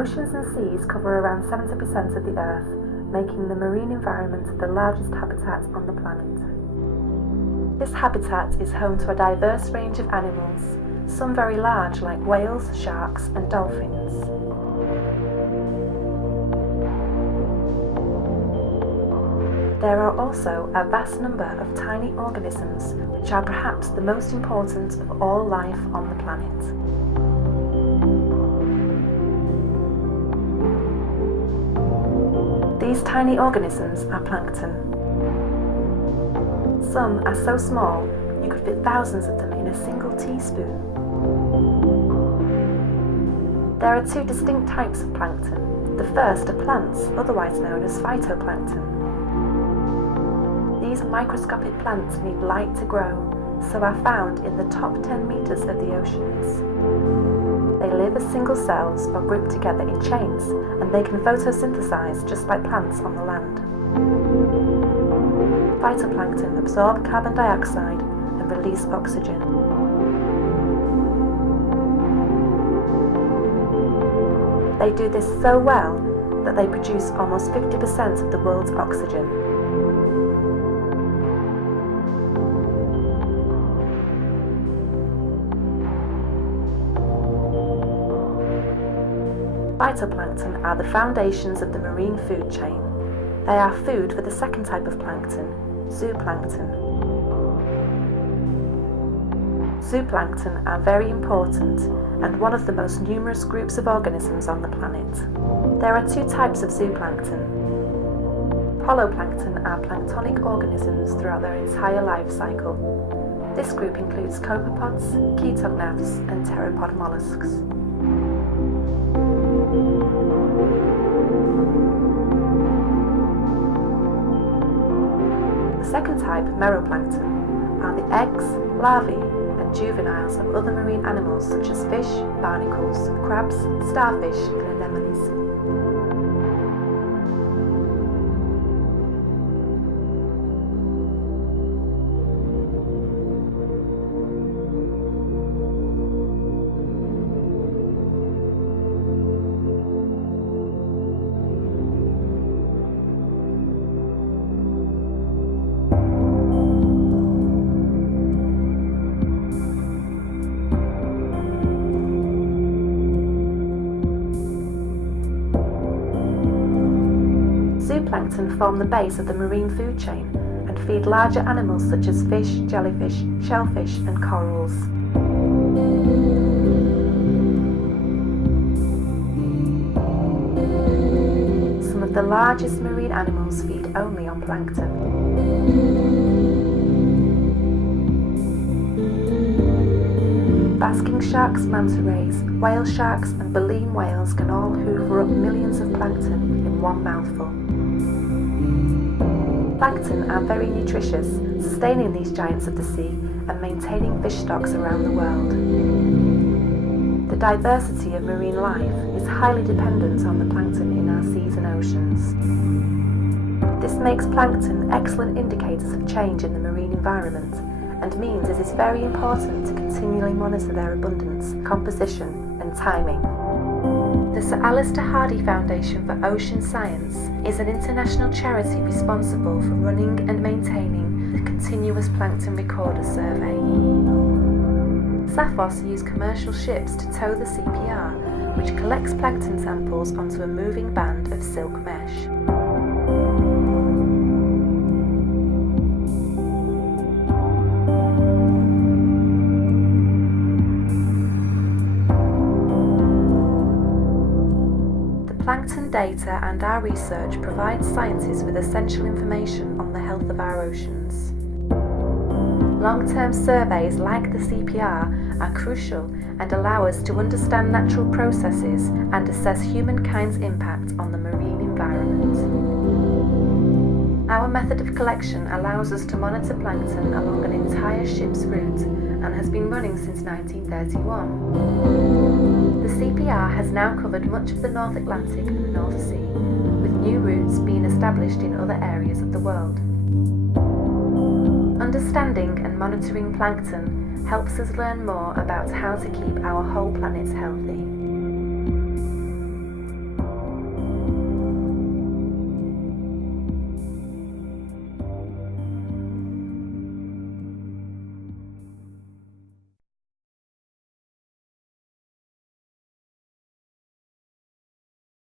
Oceans and seas cover around 70% of the Earth, making the marine environment the largest habitat on the planet. This habitat is home to a diverse range of animals, some very large like whales, sharks and dolphins. There are also a vast number of tiny organisms which are perhaps the most important of all life on the planet. These tiny organisms are plankton. Some are so small you could fit thousands of them in a single teaspoon. There are two distinct types of plankton. The first are plants, otherwise known as phytoplankton. These microscopic plants need light to grow, so are found in the top 10 meters of the oceans. They live as single cells or grouped together in chains, and they can photosynthesize just like plants on the land. Phytoplankton absorb carbon dioxide and release oxygen. They do this so well that they produce almost 50% of the world's oxygen. Phytoplankton are the foundations of the marine food chain. They are food for the second type of plankton, zooplankton. Zooplankton are very important and one of the most numerous groups of organisms on the planet. There are two types of zooplankton. Holoplankton are planktonic organisms throughout their entire life cycle. This group includes copepods, ketognaths and pteropod mollusks. The second type, meroplankton, are the eggs, larvae and juveniles of other marine animals such as fish, barnacles, crabs, starfish and anemones. Zooplankton form the base of the marine food chain and feed larger animals such as fish, jellyfish, shellfish and corals. Some of the largest marine animals feed only on plankton. Basking sharks, manta rays, whale sharks and baleen whales can all hoover up millions of plankton in one mouthful. Plankton are very nutritious, sustaining these giants of the sea and maintaining fish stocks around the world. The diversity of marine life is highly dependent on the plankton in our seas and oceans. This makes plankton excellent indicators of change in the marine environment and means it is very important to continually monitor their abundance, composition and timing. The Sir Alister Hardy Foundation for Ocean Science is an international charity responsible for running and maintaining the Continuous Plankton Recorder Survey. SAFOS use commercial ships to tow the CPR, which collects plankton samples onto a moving band of silk mesh. Plankton data and our research provides scientists with essential information on the health of our oceans. Long-term surveys like the CPR are crucial and allow us to understand natural processes and assess humankind's impact on the marine environment. Our method of collection allows us to monitor plankton along an entire ship's route and has been running since 1931. The CPR has now covered much of the North Atlantic and the North Sea, with new routes being established in other areas of the world. Understanding and monitoring plankton helps us learn more about how to keep our whole planet healthy.